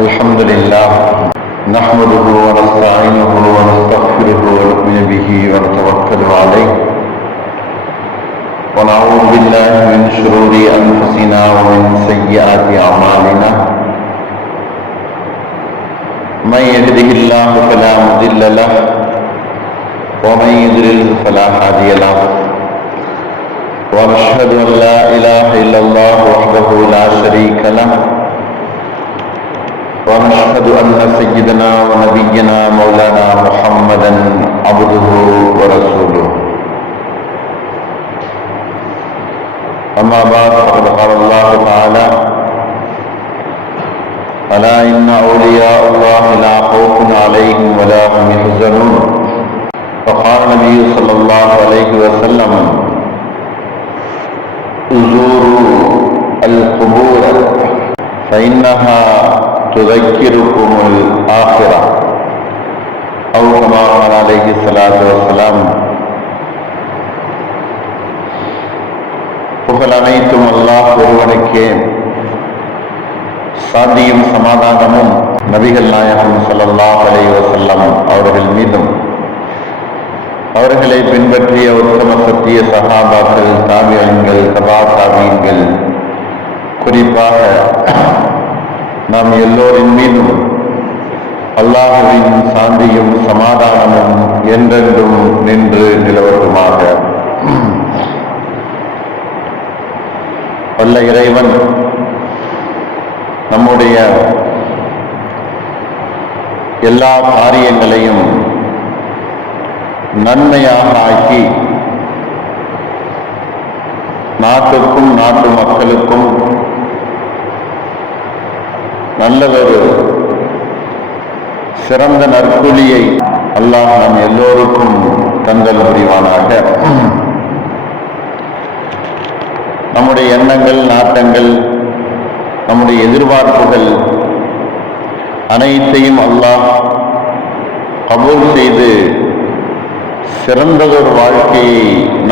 الحمد لله نحمده ونستعينه ونستغفره ونؤمن به ونتوكل عليه ونعوذ بالله من شرور أنفسنا ومن سيئات أعمالنا من يهده الله فلا مضل له ومن يضلل فلا هادي له ونشهد أن لا إله إلا الله وحده لا شريك له ونشهد أن سيدنا ونبينا مولانا محمدا عبده ورسوله أما بعد فقد قال الله تعالى ألا إن أولياء الله لا خوف عليهم ولا هم يحزنون فقال النبي صلى الله عليه وسلم زوروا القبور فإنها تذكركم الآخرة أو كما قال عليه الصلاة والسلام. புகழ் அனைத்தும் அல்லாஹ் ஒருவனுக்கே. சாந்தியும் சமாதானமும் நபிகள் நாயகம் ஸல்லல்லாஹு அலைஹி வஸல்லம் அவர்கள் மீதும் அவர்களை பின்பற்றிய உத்தம சத்திய சஹாபாக்கள், தாபியீன்கள், தபா தாபீன்கள், குறிப்பாக நாம் எல்லோரின் மீதும் அல்லாஹ்வின் சாந்தியும் சமாதானமும் என்றென்றும் நின்று நிலவட்டுமாக. வல்ல இறைவன் நம்முடைய எல்லா காரியங்களையும் நன்மையாக ஆக்கி நாட்டுக்கும் நாட்டு மக்களுக்கும் நல்லதொரு சிறந்த நற்கூலியை அல்லாஹ் நம் எல்லோருக்கும் தந்தல் புரிவானாக. நம்முடைய எண்ணங்கள், நாட்டங்கள், நம்முடைய எதிர்பார்ப்புகள் அனைத்தையும் அல்லாஹ் கபூல் செய்து சிறந்ததொரு வாழ்க்கையை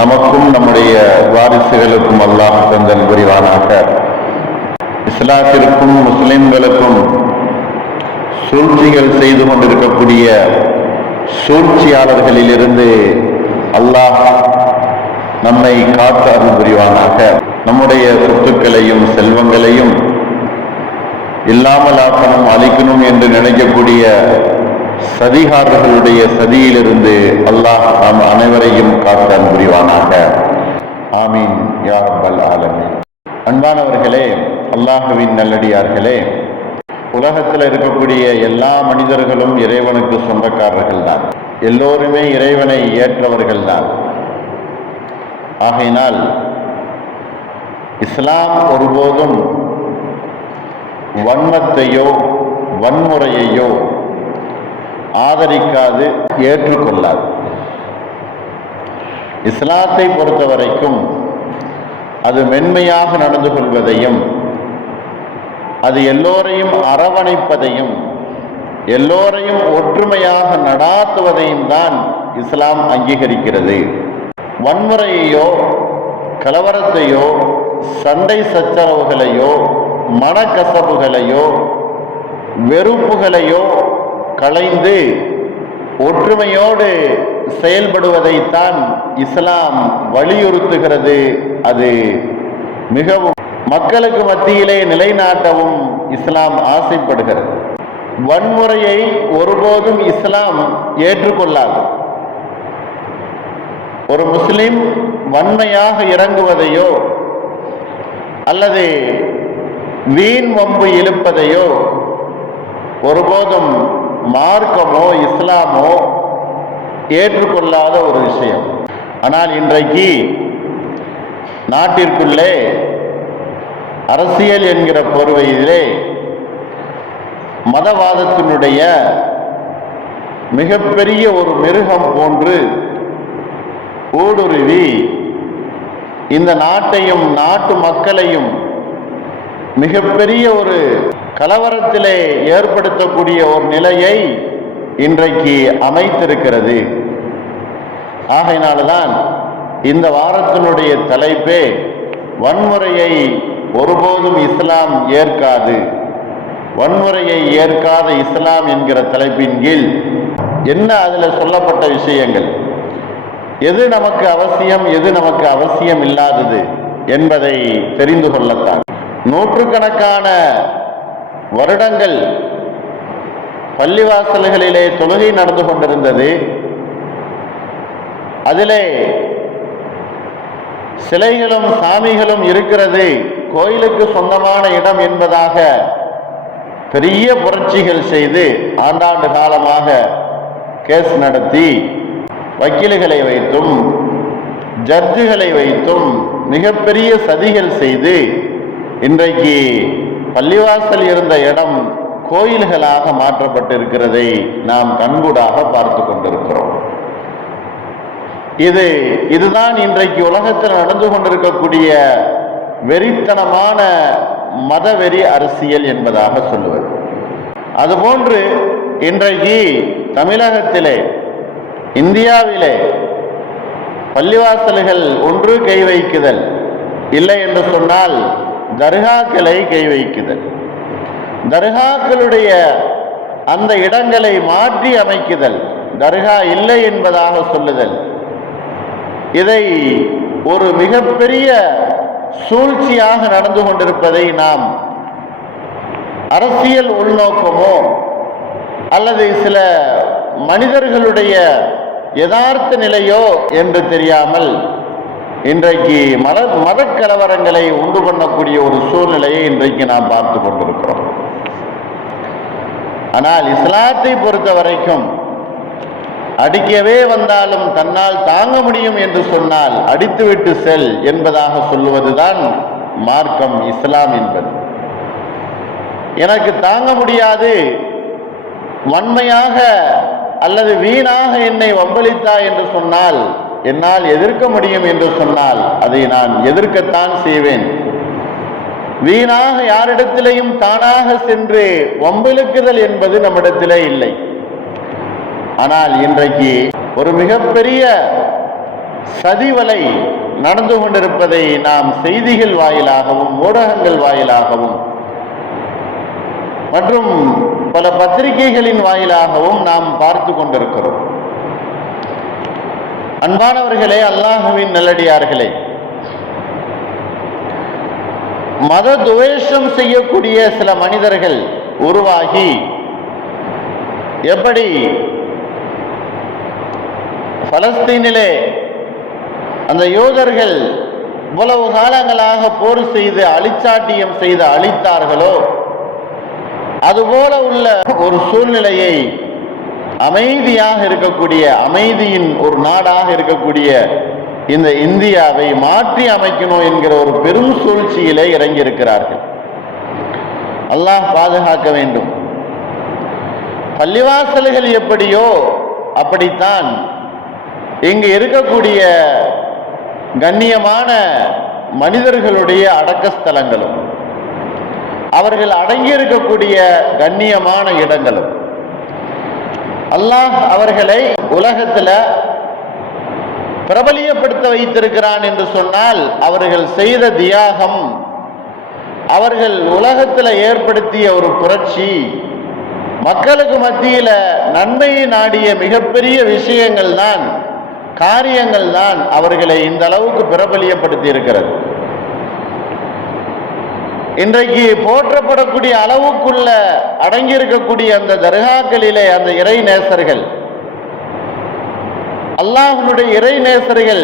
நமக்கும் நம்முடைய வாரிசுகளுக்கும் அல்லாஹ் தந்தல் புரிவானாக. இஸ்லாத்திற்கும் முஸ்லிம்களுக்கும் சூழ்ச்சிகள் செய்து கொண்டிருக்கக்கூடிய சூழ்ச்சியாளர்களிலிருந்து அல்லாஹ் நம்மை காத்து அருள் புரிவானாக. நம்முடைய சொத்துக்களையும் செல்வங்களையும் இல்லாமல் ஆக்கணும், அழிக்கணும் என்று நினைக்கக்கூடிய சதிகாரர்களுடைய சதியிலிருந்து அல்லாஹ் நாம் அனைவரையும் காத்து அருள் புரிவானாக. ஆமீன் யா ரப்பல் ஆலமீன். அன்பானவர்களே, அல்லாஹ்வின் நல்லடியார்களே, உலகத்தில் இருக்கக்கூடிய எல்லா மனிதர்களும் இறைவனுக்கு சொந்தக்காரர்கள் தான். எல்லோருமே இறைவனை ஏற்றவர்கள் தான். ஆகையினால் இஸ்லாம் ஒருபோதும் வன்மத்தையோ வன்முறையையோ ஆதரிக்காது, ஏற்றுக்கொள்ளாது. இஸ்லாத்தை பொறுத்த வரைக்கும் அது மென்மையாக நடந்து கொள்வதையும், அது எல்லோரையும் அரவணைப்பதையும், எல்லோரையும் ஒற்றுமையாக நடாத்துவதையும் தான் இஸ்லாம் அங்கீகரிக்கிறது. வன்முறையையோ கலவரத்தையோ சண்டை சச்சரவுகளையோ மனக்கசப்புகளையோ வெறுப்புகளையோ களைந்து ஒற்றுமையோடு செயல்படுவதைத்தான் இஸ்லாம் வலியுறுத்துகிறது. அது மிகவும் மக்களுக்கு மத்தியிலே நிலைநாட்டவும் இஸ்லாம் ஆசைப்படுகிறது. வன்முறையை ஒருபோதும் இஸ்லாம் ஏற்றுக்கொள்ளாது. ஒரு முஸ்லிம் வன்மையாக இறங்குவதையோ அல்லது வீண் வம்பு இழுப்பதையோ ஒருபோதும் மார்க்கமோ இஸ்லாமோ ஏற்றுக்கொள்ளாத ஒரு விஷயம். ஆனால் இன்றைக்கு நாட்டிற்குள்ளே அரசியல் என்கிற போர்வையிலே மதவாதத்தினுடைய மிகப்பெரிய ஒரு மிருகம் போன்று ஊடுருவி இந்த நாட்டையும் நாட்டு மக்களையும் மிகப்பெரிய ஒரு கலவரத்திலே ஏற்படுத்தக்கூடிய ஒரு நிலையை இன்றைக்கு அமைத்திருக்கிறது. ஆகையினால்தான் இந்த வாரத்தினுடைய தலைப்பே வன்முறையை ஒருபோதும் இஸ்லாம் ஏற்காது, வன்முறையை ஏற்காத இஸ்லாம் என்கிற தலைப்பின் கீழ் என்ன அதில் சொல்லப்பட்ட விஷயங்கள், எது நமக்கு அவசியம், எது நமக்கு அவசியம் இல்லாதது என்பதை தெரிந்து கொள்ளத்தான். நூற்றுக்கணக்கான வருடங்கள் பள்ளிவாசல்களிலே தொழுகை நடந்து கொண்டிருந்தது. அதிலே சிலைகளும் சாமிகளும் இருக்கிறது, கோயிலுக்கு சொந்தமான இடம் என்பதாக பெரிய புரட்சிகள் செய்து ஆண்டாண்டு காலமாக கேஸ் நடத்தி வக்கீல்களை வைத்தும் ஜட்ஜுகளை வைத்தும் மிகப்பெரிய சதிகள் செய்து இன்றைக்கு பள்ளிவாசல் இருந்த இடம் கோயில்களாக மாற்றப்பட்டிருக்கிறதை நாம் கண்கூடாக பார்த்து கொண்டிருக்கிறோம். இதுதான் இன்றைக்கு உலகத்தில் நடந்து கொண்டிருக்கக்கூடிய வெறித்தனமான மதவெறி அரசியல் என்பதாக சொல்லுவது. அதுபோன்று இன்றைக்கு தமிழகத்திலே, இந்தியாவிலே பள்ளிவாசல்கள் ஒன்று கை வைக்குதல், இல்லை என்று சொன்னால் தர்காக்களை கை வைக்குதல், தர்காக்களுடைய அந்த இடங்களை மாற்றி அமைக்குதல், தர்கா இல்லை என்பதாக சொல்லுதல், இதை ஒரு மிகப்பெரிய சூழ்ச்சியாக நடந்து கொண்டிருப்பதை நாம் அரசியல் உள்நோக்கமோ அல்லது சில மனிதர்களுடைய யதார்த்த நிலையோ என்று தெரியாமல் இன்றைக்கு மத கலவரங்களை உண்டு பண்ணக்கூடிய ஒரு சூழ்நிலையை இன்றைக்கு நாம் பார்த்து கொண்டிருக்கிறோம். ஆனால் இஸ்லாத்தை பொறுத்த வரைக்கும் அடிக்கவே வந்தாலும் தன்னால் தாங்க முடியும் என்று சொன்னால் அடித்துவிட்டு செல் என்பதாக சொல்லுவதுதான் மார்க்கம், இஸ்லாம் என்பது. எனக்கு தாங்க முடியாது, வன்மையாக அல்லது வீணாக என்னை வம்பளித்தா என்று சொன்னால், என்னால் எதிர்க்க முடியும் என்று சொன்னால் அதை நான் எதிர்க்கத்தான் செய்வேன். வீணாக யாரிடத்திலேயும் தானாக சென்று வம்பிழுக்குதல் என்பது நம்மிடத்திலே இல்லை. ஆனால் இன்றைக்கு ஒரு மிகப்பெரிய சதிவலை நடந்து கொண்டிருப்பதை நாம் செய்திகள் வாயிலாகவும் ஊடகங்கள் வாயிலாகவும் மற்றும் பல பத்திரிகைகளின் வாயிலாகவும் நாம் பார்த்து கொண்டிருக்கிறோம். அன்பானவர்களே, அல்லாஹ்வின் நல்லடியார்களே, மத துவேஷம் செய்யக்கூடிய சில மனிதர்கள் உருவாகி எப்படி பலஸ்தீனிலே அந்த யூதர்கள் இவ்வளவு காலங்களாக போர் செய்து அழிச்சாட்டியம் செய்து அழித்தார்களோ, அதுபோல உள்ள ஒரு சூழ்நிலையை அமைதியாக இருக்கக்கூடிய, அமைதியின் ஒரு நாடாக இருக்கக்கூடிய இந்த இந்தியாவை மாற்றி அமைக்கணும் என்கிற ஒரு பெரும் சூழ்ச்சியிலே இறங்கி இருக்கிறார்கள். அல்லாஹ் பாதுகாக்க வேண்டும். பள்ளிவாசல்கள் எப்படியோ அப்படித்தான் இங்கு இருக்கக்கூடிய கண்ணியமான மனிதர்களுடைய அடக்கஸ்தலங்களும் அவர்கள் அடங்கியிருக்கக்கூடிய கண்ணியமான இடங்களும். அல்லாஹ் அவர்களை உலகத்தில் பிரபலியப்படுத்த வைத்திருக்கிறான் என்று சொன்னால் அவர்கள் செய்த தியாகம், அவர்கள் உலகத்தில் ஏற்படுத்திய ஒரு புரட்சி, மக்களுக்கு மத்தியில் நன்மையை நாடிய மிகப்பெரிய விஷயங்கள் தான், காரியங்கள் தான் அவர்களை இந்த அளவுக்கு பிரபலியப்படுத்தி இருக்கிறது. இன்றைக்கு போற்றப்படக்கூடிய அளவுக்குள்ள அடங்கியிருக்கக்கூடிய அந்த தர்காக்களிலே அந்த இறை நேசர்கள், அல்லாஹ்வுடைய இறை நேசர்கள்,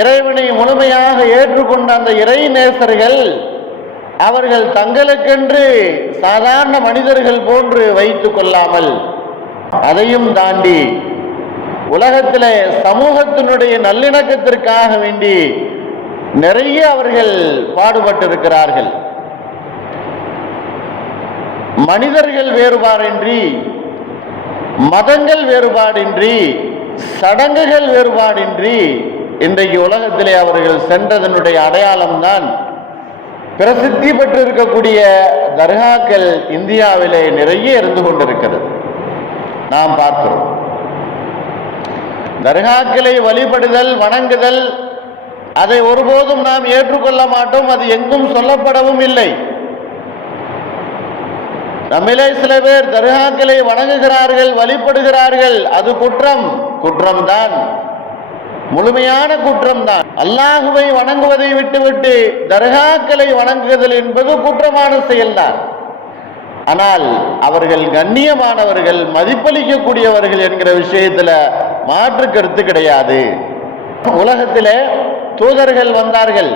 இறைவனை முழுமையாக ஏற்றுக்கொண்ட அந்த இறை நேசர்கள் அவர்கள் தங்களுக்கென்று சாதாரண மனிதர்கள் போன்று வைத்துக் கொள்ளாமல் அதையும் தாண்டி உலகத்திலே சமூகத்தினுடைய நல்லிணக்கத்திற்காக வேண்டி நிறைய அவர்கள் பாடுபட்டிருக்கிறார்கள். மனிதர்கள் வேறுபாடின்றி, மதங்கள் வேறுபாடின்றி, சடங்குகள் வேறுபாடின்றி இன்றைக்கு உலகத்திலே அவர்கள் சென்றதனுடைய அடையாளம்தான் பிரசித்தி பெற்று இருக்கக்கூடிய தர்காக்கள் இந்தியாவிலே நிறைய இருந்து கொண்டிருக்கிறது. நாம் பார்க்கிறோம். தர்காக்களை வழிபடுதல், வணங்குதல், அதை ஒருபோதும் நாம் ஏற்றுக்கொள்ள மாட்டோம். அது எங்கும் சொல்லப்படவும் இல்லை. நம்மிலே சில பேர் தர்காக்களை வணங்குகிறார்கள், வழிபடுகிறார்கள். அது குற்றம்தான், முழுமையான குற்றம்தான். அல்லாஹுவை வணங்குவதை விட்டுவிட்டு தர்காக்களை வணங்குதல் என்பது குற்றமான செயல்தான். ஆனால் அவர்கள் கண்ணியமானவர்கள், மதிப்பளிக்கக்கூடியவர்கள் என்கிற விஷயத்துல மாற்று கருத்து கிடையாது. உலகத்திலே தூதர்கள் வந்தார்கள்,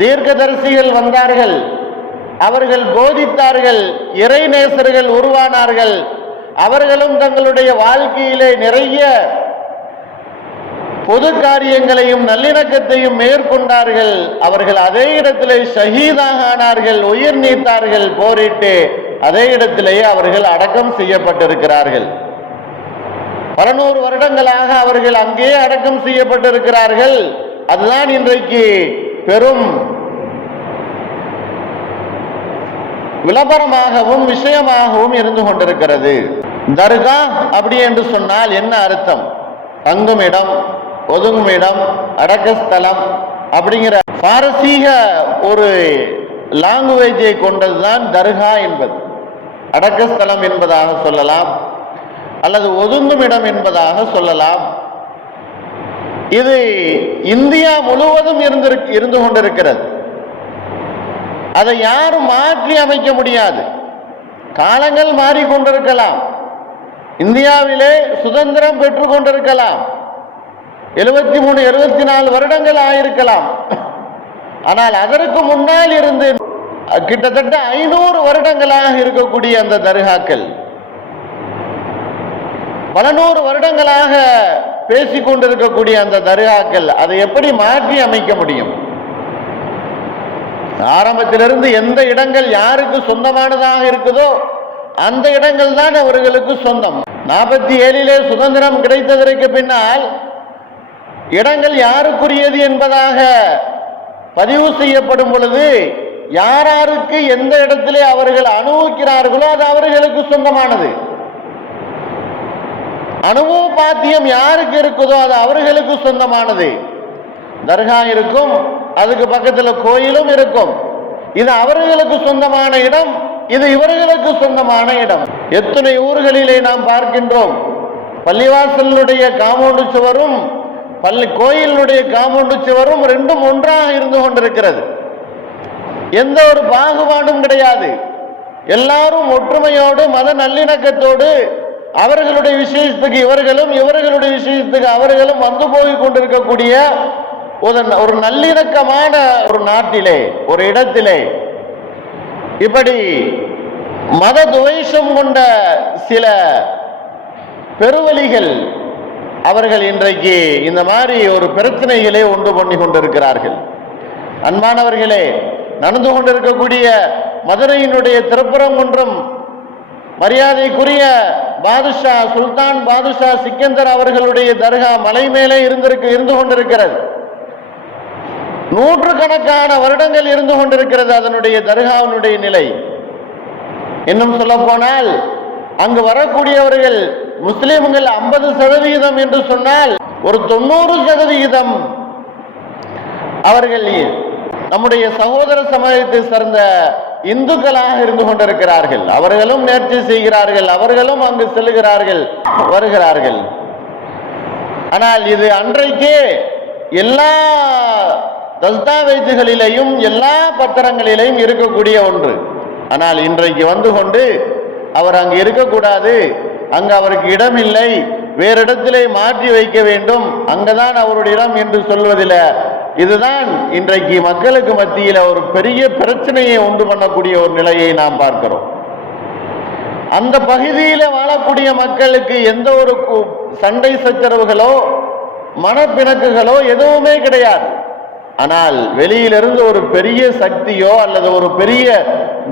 தீர்க்கதரிசிகள் வந்தார்கள், அவர்கள் போதித்தார்கள், இறைநேசர்கள் உருவானார்கள். அவர்களும் தங்களுடைய வாழ்க்கையிலே நிறைய பொது காரியங்களையும் நல்லிணக்கத்தையும் மேற்கொண்டார்கள். அவர்கள் அதே இடத்திலே ஷஹீதாக ஆனார்கள், உயிர் நீத்தார்கள் போரிட்டு. அதே இடத்திலேயே அவர்கள் அடக்கம் செய்யப்பட்டிருக்கிறார்கள். 100 வருடங்களாக அவர்கள் அங்கேயே அடக்கம் செய்யப்பட்டிருக்கிறார்கள். அதுதான் இன்றைக்கு பெரும் விளம்பரமாகவும் விஷயமாகவும் இருந்து கொண்டிருக்கிறது. தர்கா அப்படி என்று சொன்னால் என்ன அர்த்தம்? தங்கும் இடம், ஒதுங்கும் இடம், அடக்கஸ்தலம் அப்படிங்கிற பாரசீக ஒரு லாங்குவேஜை கொண்டதுதான் தர்கா என்பது. அடக்கஸ்தலம் என்பதாக சொல்லலாம், அல்லது ஒதுங்கும் இடம் என்பதாக சொல்லலாம். இது இந்தியா முழுவதும் இருந்து கொண்டிருக்கிறது. அதை யாரும் மாற்றி அமைக்க முடியாது. காலங்கள் மாறிக்கொண்டிருக்கலாம், இந்தியாவிலே சுதந்திரம் பெற்றுக் கொண்டிருக்கலாம், 73 74 வருடங்கள் ஆயிருக்கலாம். ஆனால் அதற்கு முன்னால் இருந்து கிட்டத்தட்ட 500 வருடங்களாக இருக்கக்கூடிய அந்த தர்காக்கள், பல நூறு வருடங்களாக பேசிக்கொண்டிருக்கக்கூடிய அந்த தர்காக்கள், அதை எப்படி மாற்றி அமைக்க முடியும்? ஆரம்பத்திலிருந்து எந்த இடங்கள் யாருக்கு சொந்தமானதாக இருக்குதோ அந்த இடங்கள் தான் அவர்களுக்கு சொந்தம். 47 சுதந்திரம் கிடைத்ததற்கு பின்னால் இடங்கள் யாருக்குரியது என்பதாக பதிவு செய்யப்படும் பொழுது யாராருக்கு எந்த இடத்திலே அவர்கள் அனுபவிக்கிறார்களோ அது அவர்களுக்கு சொந்தமானது. அனுபவ பாத்தியம் யாருக்கு இருக்குதோ அது அவர்களுக்கு சொந்தமானது. தர்கா இருக்கும், அதுக்கு பக்கத்தில் கோயிலும் இருக்கும். இது அவர்களுக்கு சொந்தமான இடம், இது இவர்களுக்கு சொந்தமான இடம். எத்தனை ஊர்களிலே நாம் பார்க்கின்றோம், பள்ளிவாசலுடைய காம்பவுண்டு சுவரும் கோயிலுடைய காம்பவுண்டு சுவரும் ரெண்டும் ஒன்றாக இருந்து கொண்டிருக்கிறது. எந்த ஒரு பாகுபாடும் கிடையாது. எல்லாரும் ஒற்றுமையோடு மத நல்லிணக்கத்தோடு அவர்களுடைய விசேஷத்துக்கு இவர்களும், இவர்களுடைய விசேஷத்துக்கு அவர்களும் வந்து போய் கொண்டிருக்கக்கூடிய ஒரு நல்லிணக்கமான ஒரு நாட்டிலே, ஒரு இடத்திலே இப்படி மத துவேஷம் கொண்ட சில பெருவழிகள் அவர்கள் இன்றைக்கு இந்த மாதிரி ஒரு பிரச்சனைகளை உண்டு பண்ணி கொண்டிருக்கிறார்கள். அன்பானவர்களே, நடந்து கொண்டிருக்கக்கூடிய மதுரையினுடைய திருப்பரங்குன்றம் மரியாதைக்குரிய பாதுஷா சுல்தான் பாதுஷா சிக்கந்தர் அவர்களுடைய தர்கா மலை மேலே இருந்து கொண்டிருக்கிறது. நூற்றுக்கணக்கான வருடங்கள் இருந்து கொண்டிருக்கிறது அதனுடைய தர்காவினுடைய நிலை. இன்னும் சொல்ல போனால் அங்கு வரக்கூடியவர்கள் முஸ்லிம்கள் 50% என்று சொன்னால் ஒரு 90% அவர்கள் நம்முடைய சகோதர சமயத்தை சார்ந்த இந்துக்களாக இருந்து கொண்டிருக்கிறார்கள். அவர்களும் நேர்ச்சி செய்கிறார்கள், அவர்களும் அங்கு செல்கிறார்கள், வருகிறார்கள். ஆனால் இது அன்றைக்கே எல்லா தஸ்தாவேஜுகளிலேயும் எல்லா பத்திரங்களிலேயும் இருக்கக்கூடிய ஒன்று. ஆனால் இன்றைக்கு வந்து கொண்டு அவர் அங்கு இருக்கக்கூடாது, அங்கு அவருக்கு இடம் இல்லை, வேறு இடத்திலே மாற்றி வைக்க வேண்டும், அங்கதான் அவருடைய இடம் என்று சொல்வதில் இதுதான் இன்றைக்கு மக்களுக்கு மத்தியில் ஒரு பெரிய பிரச்சனையை உண்டு பண்ணக்கூடிய ஒரு நிலையை நாம் பார்க்கிறோம். அந்த பகுதியில் வாழக்கூடிய மக்களுக்கு எந்த ஒரு சண்டை சச்சரவுகளோ மனப்பிணக்குகளோ எதுவுமே கிடையாது. ஆனால் வெளியிலிருந்து ஒரு பெரிய சக்தியோ அல்லது ஒரு பெரிய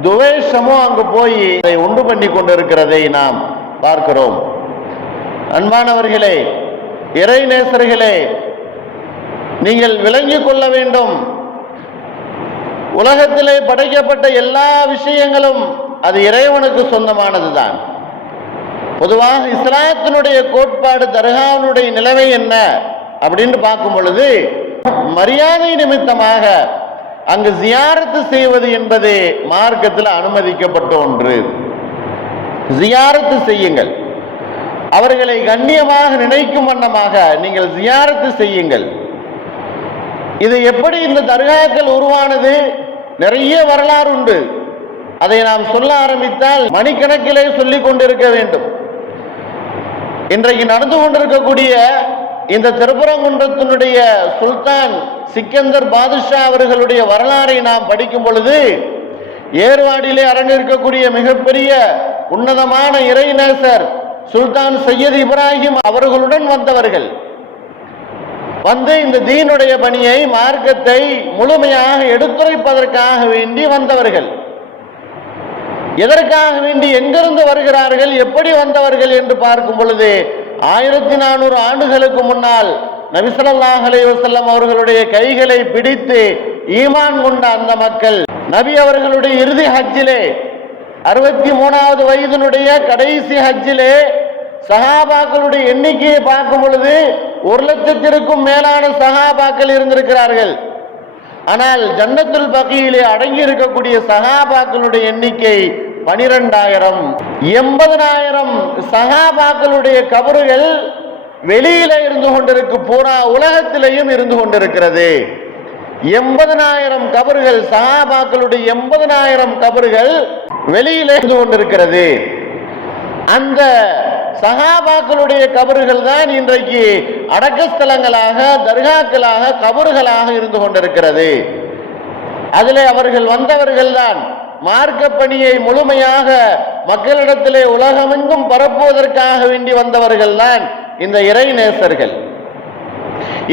துவேஷமோ அங்கு போய் அதை உண்டு பண்ணி கொண்டிருக்கிறதை நாம் பார்க்கிறோம். அன்பானவர்களே, இறைநேசர்களே, நீங்கள் விளங்கிக் கொள்ள வேண்டும், உலகத்திலே படைக்கப்பட்ட எல்லா விஷயங்களும் அது இறைவனுக்கு சொந்தமானதுதான். பொதுவாக இஸ்லாத்தினுடைய கோட்பாடு தர்காவினுடைய நிலைமை என்ன அப்படின்னு பார்க்கும் பொழுது, மரியாதை நிமித்தமாக அங்கு ஜியாரத்து செய்வது என்பது மார்க்கத்தில் அனுமதிக்கப்பட்ட ஒன்று. ஜியாரத்து செய்யுங்கள். அவர்களை கண்ணியமாக நினைக்கும் வண்ணமாக நீங்கள் ஜியாரத்து செய்யுங்கள். இது எப்படி இந்த தர்காக்கள் உருவானது? நிறைய வரலாறு உண்டு. அதை நாம் சொல்ல ஆரம்பித்தால் மணிக்கணக்கிலே சொல்லிக் கொண்டிருக்க வேண்டும். இன்றைக்கு நடந்து கொண்டிருக்கக்கூடிய இந்த திருப்பரங்குன்றத்தினுடைய சுல்தான் சிக்கந்தர் பாதுஷா அவர்களுடைய வரலாறை நாம் படிக்கும் பொழுது, ஏர்வாடியிலே அரங்கிருக்கக்கூடிய மிகப்பெரிய உன்னதமான இறைநேசர் சுல்தான் சையத் இப்ராஹிம் அவர்களுடன் வந்தவர்கள் வந்து இந்த தீனுடைய பணியை, மார்க்கத்தை முழுமையாக எடுத்துரைப்பதற்காக வேண்டி வந்தவர்கள். எதற்காக வேண்டி, எங்கிருந்து வருகிறார்கள், எப்படி வந்தவர்கள் என்று பார்க்கும் பொழுது 1400 ஆண்டுகளுக்கு முன்னால் நபி ஸல்லல்லாஹு அலைஹி வஸல்லம் அவர்களுடைய கைகளை பிடித்து ஈமான் கொண்ட அந்த மக்கள் நபி அவர்களுடைய இறுதி ஹஜ்ஜிலே 63வது வயதினுடைய கடைசி ஹஜ்ஜிலே சஹாபாக்களுடைய எண்ணிக்கையை பார்க்கும் பொழுது 1,00,000க்கும் மேலான சஹாபாக்கள் இருந்திருக்கிறார்கள். ஆனால் ஜன்னத்துல் பகீயிலே அடங்கி இருக்கக்கூடிய சஹாபாக்களுடைய எண்ணிக்கை 12,000. 80,000 சஹாபாக்களுடைய கபறுகள் வெளியில இருந்து கொண்டிருக்கு, பூரா உலகத்திலேயும் இருந்து கொண்டிருக்கிறது. 80,000 கபறுகள், சஹாபாக்களுடைய 80,000 கபறுகள் வெளியில இருந்து கொண்டிருக்கிறது. அந்த சஹாபாக்களுடைய கபறுகள் தான் இன்றைக்கு அடக்கஸ்தலங்களாக, தர்காக்களாக, கபறுகளாக இருந்து கொண்டிருக்கிறது. அதிலே அவர்கள் வந்தவர்கள் தான் மார்க்க பணியை முழுமையாக மக்களிடத்திலே உலகமெங்கும் பரப்புவதற்காக வேண்டி வந்தவர்கள் தான் இந்த இறைநேசர்கள்.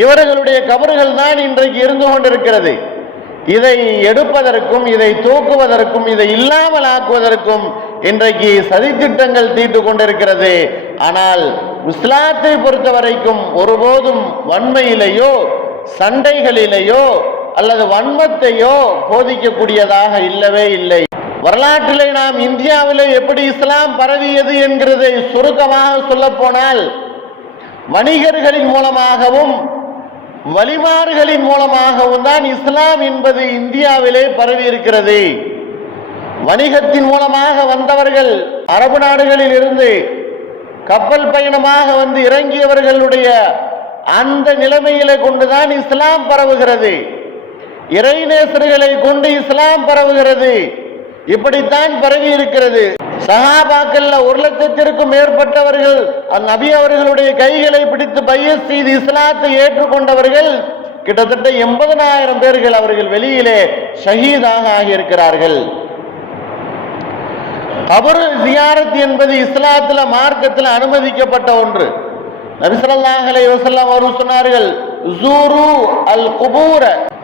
இவர்களுடைய கபறுகள் தான் இன்றைக்கு இருந்து கொண்டிருக்கிறது. இதை எடுப்பதற்கும், இதை தூக்குவதற்கும், இதை இல்லாமல் ஆக்குவதற்கும் இன்றைக்கு சதித்திட்டங்கள் தீட்டு கொண்டிருக்கிறது. ஆனால் இஸ்லாத்தை பொறுத்த வரைக்கும் ஒருபோதும் வன்மையிலேயோ சண்டைகளிலேயோ அல்லது வன்மத்தையோ போதிக்கக்கூடியதாக இல்லவே இல்லை. வரலாற்றிலே நாம் இந்தியாவிலே எப்படி இஸ்லாம் பரவியது என்கிறதை சுருக்கமாக சொல்ல போனால், வணிகர்களின் மூலமாகவும் வழிமாறுகளின் மூலமாகவும் தான் இஸ்லாம் என்பது இந்தியாவிலே பரவி இருக்கிறது. வணிகத்தின் மூலமாக வந்தவர்கள், அரபு நாடுகளில் இருந்து கப்பல் பயணமாக வந்து இறங்கியவர்களுடைய அந்த நிலைமையிலே கொண்டுதான் இஸ்லாம் பரவுகிறது. இறைநேசர்களை கொண்டு இஸ்லாம் பரவுகிறது. இப்படித்தான் பரவி இருக்கிறது. சஹாபாக்கள்ல 1,00,000க்கும் மேற்பட்டவர்கள் நபி அவர்களுடைய கைகளை பிடித்து பையத் செய்து இஸ்லாத்தை ஏற்றுக்கொண்டவர்கள் கிட்டத்தட்ட 80,000 பேர்கள் அவர்கள் வெளியிலே ஷஹீதாக ஆகியிருக்கிறார்கள். கபர் ஜியாரத் என்பது இஸ்லாத்துல, மார்க்கத்தில் அனுமதிக்கப்பட்ட ஒன்று. நபி ஸல்லல்லாஹு அலைஹி வஸல்லம் அவர்கள் சொன்னார்கள், ஸூரு அல் குபூர,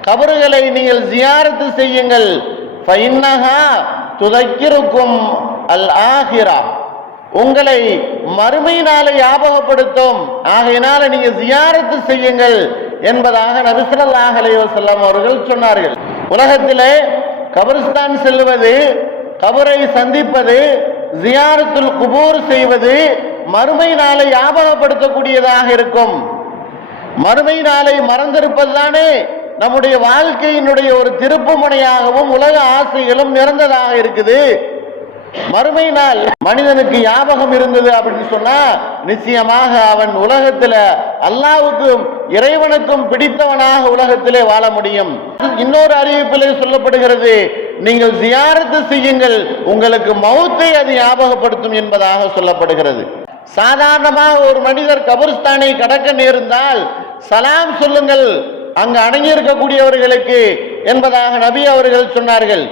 கபறுகளை நீங்கள் ஜியாரத்து செய்யுங்கள். ஃபஇன்னஹா துதக்கிருக்கும் அல் ஆஹிரா, உங்களை மறுமை நாளை ஞாபகப்படுத்தும். ஆகையினால நீங்க ஜியாரத்து செய்யுங்கள் என்பதாக நபி ஸல்லல்லாஹு அலைஹி வஸல்லம் அவர்கள் சொன்னார்கள். உலகத்திலே கபரிஸ்தான் செல்வது, கபரை சந்திப்பது, ஜியாரத்துல் குபூர் செய்வது மறுமை நாளை ஞாபகப்படுத்தக்கூடியதாக இருக்கும். மறுமை நாளை மறந்திருப்பது தானே நம்முடைய வாழ்க்கையினுடைய ஒரு திருப்பு முனையாகவும் உலக ஆசைகளும் நிறந்ததாக இருக்குது. மறுமை நாள் மனிதனுக்கு ஞாபகம் இருந்தது அப்படின்னு சொன்னா நிச்சயமாக அவன் உலகத்துல அல்லாஹ்வுக்கும் இறைவனுக்கும் பிடித்தவனாக உலகத்திலே வாழ முடியும். இன்னொரு அறிவிப்பிலே சொல்லப்படுகிறது, நீங்கள் ஜியாரத்து செய்யுங்கள், உங்களுக்கு மௌத்தை அது ஞாபகப்படுத்தும் என்பதாக சொல்லப்படுகிறது. சாதாரணமாக ஒரு மனிதர் கபர்ஸ்தானை கடக்க நேர்ந்தால் சலாம் சொல்லுங்கள் அங்கு அடங்கி இருக்கக்கூடியவர்களுக்கு என்பதாக நபி அவர்கள் சொன்னார்கள்.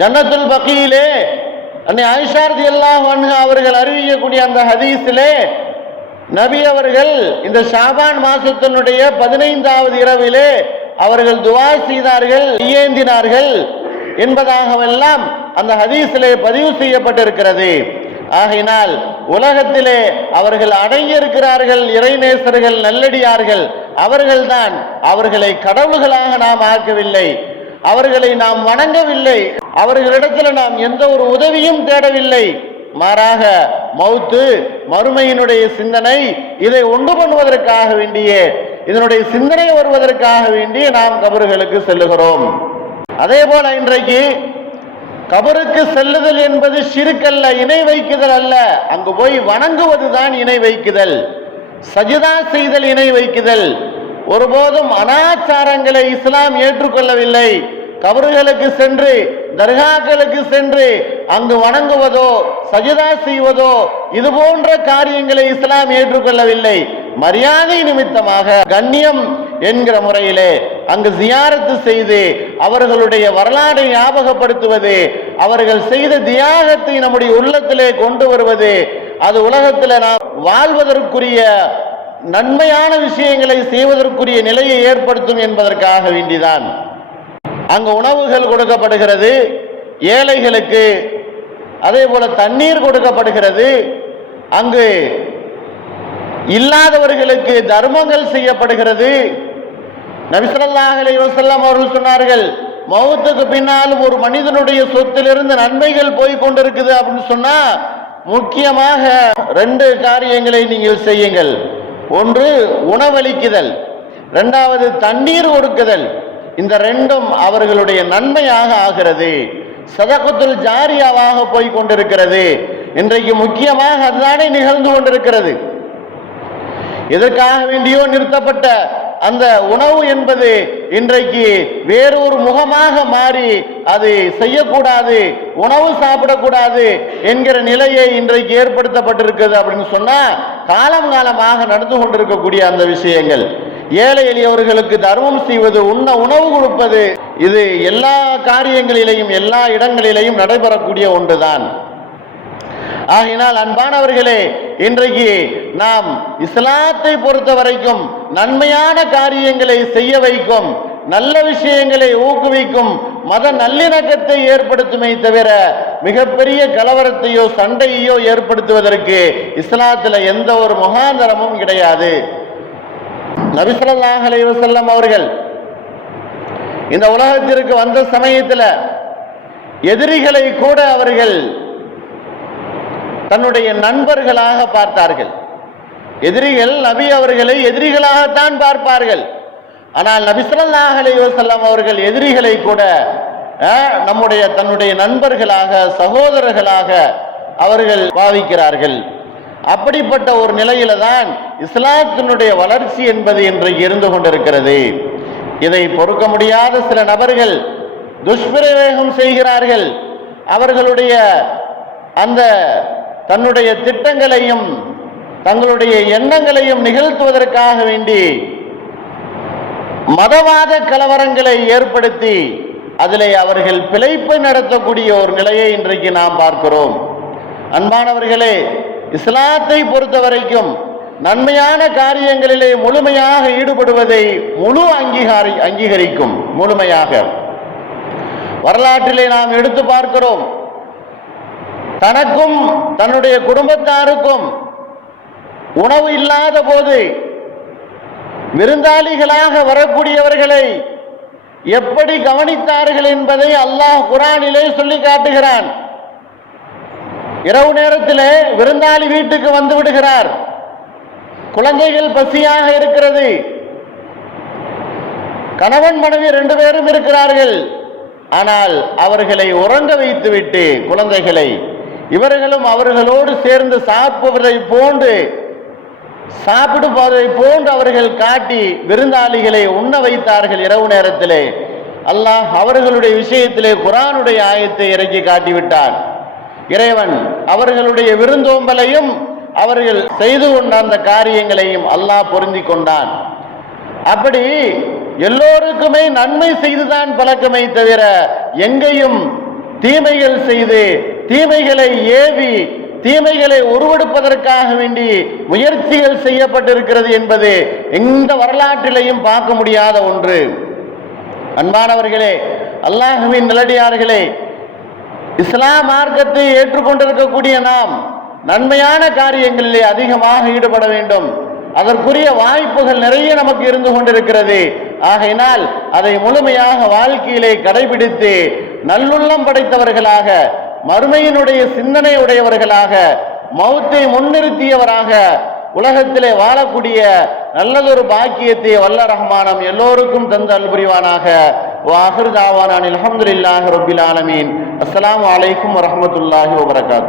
ஜன்னத்துல் பகீயிலே அன்னை ஆயிஷா ரலியல்லாஹு அன்ஹா அவர்கள் அறிவிக்கக்கூடிய அந்த ஹதீஸிலே நபி அவர்கள் இந்த ஷாபான் மாசத்தினுடைய 15வது இரவிலே அவர்கள் துஆ செய்தார்கள், ஏந்தினார்கள் என்பதாகவெல்லாம் அந்த ஹதீஸிலே பதிவு செய்யப்பட்டிருக்கிறது. ஆகையினால் உலகத்திலே அவர்கள் அடங்கியிருக்கிறார்கள், இறைநேசர்கள், நல்லடியார்கள். அவர்கள்தான், அவர்களை கடவுள்களாக நாம் ஆக்கவில்லை, அவர்களை நாம் வணங்கவில்லை, அவர்களிடத்தில் நாம் எந்த ஒரு உதவியும் தேடவில்லை. மாறாக மௌத்து, மறுமையினுடைய சிந்தனை, இதை ஒன்று பண்ணுவதற்காக வேண்டிய, இதனுடைய சிந்தனை வருவதற்காக வேண்டி நாம் கபர்களுக்கு செல்லுகிறோம். அதே போல இன்றைக்கு கபருக்கு செல்லுதல் என்பது ஷிர்க் அல்ல, இணை வைக்குதல் அல்ல. அங்கு போய் வணங்குவதுதான் இணை வைக்குதல், சஜிதா செய்தல் இணை வைக்குதல். ஒருபோதும் அனாச்சாரங்களை இஸ்லாம் ஏற்றுக்கொள்ளவில்லை. கபறுகளுக்கு சென்று, தர்காக்களுக்கு சென்று அங்கு வணங்குவதோ சஜிதா செய்வதோ இது போன்ற காரியங்களை இஸ்லாம் ஏற்றுக்கொள்ளவில்லை. மரியாதை நிமித்தமாக கண்ணியம் என்கிற முறையிலே அங்கு ஜியாரத்து செய்து அவர்களுடைய வரலாறை ஞாபகப்படுத்துவது, அவர்கள் செய்த தியாகத்தை நம்முடைய உள்ளத்திலே கொண்டு வருவது, அது உலகத்தில் நாம் வாழ்வதற்குரிய நன்மையான விஷயங்களை செய்வதற்குரிய நிலையை ஏற்படுத்தும் என்பதற்காக வேண்டிதான் அங்கு உணவுகள் கொடுக்கப்படுகிறது. ஏழைகளுக்கு அதே போல தண்ணீர் கொடுக்கப்படுகிறது. அங்கு இல்லாதவர்களுக்கு தர்மங்கள் செய்யப்படுகிறது. நபி ஸல்லல்லாஹு அலைஹி வஸல்லம் அவர்கள் சொன்னார்கள், மௌத்துக்கு பின்னாலும் ஒரு மனிதனுடைய சொத்திலிருந்து நன்மைகள் போய் கொண்டிருக்குது அப்படின்னு சொன்னா முக்கியமாக 2 காரியங்களை நீங்கள் செய்யுங்கள். ஒன்று உணவளிக்குதல், 2வது தண்ணீர் கொடுக்குதல். இந்த 2ம் அவர்களுடைய நன்மையாக ஆகிறது, சதகத்துல் ஜாரியாவாக போய் கொண்டிருக்கிறது. இன்றைக்கு முக்கியமாக அதுதானே நிகழ்ந்து கொண்டிருக்கிறது. இதற்காக வேண்டியோ நிறுத்தப்பட்ட அந்த உணவு என்பது இன்றைக்கு வேறொரு முகமாக மாறி அது செய்யக்கூடாது, உணவு சாப்பிடக்கூடாது என்கிற நிலையை இன்றைக்கு ஏற்படுத்தப்பட்டிருக்கிறது. அப்படின்னு சொன்னா காலம் காலமாக நடந்து கொண்டிருக்கக்கூடிய அந்த விஷயங்கள், ஏழை எளியவர்களுக்கு தர்மம் செய்வது, உணவு கொடுப்பது, இது எல்லா காரியங்களிலேயும் எல்லா இடங்களிலேயும் நடைபெறக்கூடிய ஒன்றுதான். ஆகினால் அன்பானவர்களே, இன்றைக்கு நாம் இஸ்லாத்தை பொறுத்த வரைக்கும் நன்மையான காரியங்களை செய்ய வைக்கும், நல்ல விஷயங்களை ஊக்குவிக்கும், மத நல்லிணக்கத்தை ஏற்படுத்துமே தவிர மிகப்பெரிய கலவரத்தையோ சண்டையோ ஏற்படுத்துவதற்கு இஸ்லாத்தில் எந்த ஒரு முகாந்தரமும் கிடையாது. நபி ஸல்லல்லாஹு அலைஹி வஸல்லம் அவர்கள் இந்த உலகத்திற்கு வந்த சமயத்தில் எதிரிகளை கூட அவர்கள் தன்னுடைய நண்பர்களாக பார்த்தார்கள். எதிரிகள் நபி அவர்களை எதிரிகளாகத்தான் பார்ப்பார்கள். ஆனால் நபி ஸல்லல்லாஹு அலைஹி வஸல்லம் அவர்கள் எதிரிகளை கூட தன்னுடைய நண்பர்களாக, சகோதரர்களாக அவர்கள் பாவிக்கிறார்கள். அப்படிப்பட்ட ஒரு நிலையில தான் இஸ்லாத்தினுடைய வளர்ச்சி என்பது இன்றைக்கு இருந்து கொண்டிருக்கிறது. இதை பொறுக்க முடியாத சில நபர்கள் துஷ்பிரயோகம் செய்கிறார்கள். அவர்களுடைய அந்த தன்னுடைய திட்டங்களையும் தங்களுடைய எண்ணங்களையும் நிகழ்த்துவதற்காக வேண்டி மதவாத கலவரங்களை ஏற்படுத்தி அதிலே அவர்கள் பிழைப்பை நடத்தக்கூடிய ஒரு நிலையை இன்றைக்கு நாம் பார்க்கிறோம். அன்பானவர்களே, இஸ்லாத்தை பொறுத்த வரைக்கும் நன்மையான காரியங்களிலே முழுமையாக ஈடுபடுவதை முழு அங்கீகரிக்கும். முழுமையாக வரலாற்றிலே நாம் எடுத்து பார்க்கிறோம். தனக்கும் தன்னுடைய குடும்பத்தாருக்கும் உணவு இல்லாத போது விருந்தாளிகளாக வரக்கூடியவர்களை எப்படி கவனித்தார்கள் என்பதை அல்லாஹ் குர்ஆனிலே சொல்லி காட்டுகிறான். இரவு நேரத்தில் விருந்தாளி வீட்டுக்கு வந்து விடுகிறார். குழந்தைகள் பசியாக இருக்கிறது. கணவன் மனைவி 2 பேரும் இருக்கிறார்கள். ஆனால் அவர்களை உறங்க வைத்துவிட்டு குழந்தைகளை இவர்களும் அவர்களோடு சேர்ந்து சாப்பிடுவதை போன்று அவர்கள் காட்டி விருந்தாளிகளை உண்ண வைத்தார்கள். இரவு நேரத்திலே அல்லாஹ் அவர்களுடைய விஷயத்திலே குர்ஆனுடைய ஆயத்தை இறக்கி காட்டிவிட்டான். இறைவன் அவர்களுடைய விருந்தோம்பலையும் அவர்கள் செய்து கொண்ட அந்த காரியங்களையும் அல்லாஹ் பொருந்தி கொண்டான். அப்படி எல்லோருக்குமே நன்மை செய்துதான் பழக்கமே தவிர எங்கேயும் தீமைகள் செய்து தீமைகளை ஏவி தீமைகளை உருவெடுப்பதற்காக வேண்டி முயற்சிகள் செய்யப்பட்டிருக்கிறது என்பது எந்த வரலாற்றிலையும் பார்க்க முடியாத ஒன்று. அன்பானவர்களே, அல்லாஹ்வின் நல்லடியார்களே, இஸ்லாம் மார்க்கத்தை ஏற்றுக்கொண்டிருக்கக்கூடிய நாம் நன்மையான காரியங்களிலே அதிகமாக ஈடுபட வேண்டும். அதற்குரிய வாய்ப்புகள் நிறைய நமக்கு இருந்து கொண்டிருக்கிறது. ஆகையினால் அதை முழுமையாக வாழ்க்கையிலே கடைபிடித்து நல்லுள்ளம் படைத்தவர்களாக, மறுமையினுடைய சிந்தனை உடையவர்களாக, மௌத்தை முன்னிறுத்தியவராக உலகத்திலே வாழக்கூடிய நல்லதொரு பாக்கியத்தை வல்ல ரஹ்மானம் எல்லோருக்கும் தந்து அருள் புரிவானாக. வ ஆகிரு தாவானா அல்ஹம்துலில்லாஹி ரப்பில் ஆலமீன். அஸ்ஸலாமு அலைக்கும் வரஹ்மத்துல்லாஹி வபரகாத்துஹு.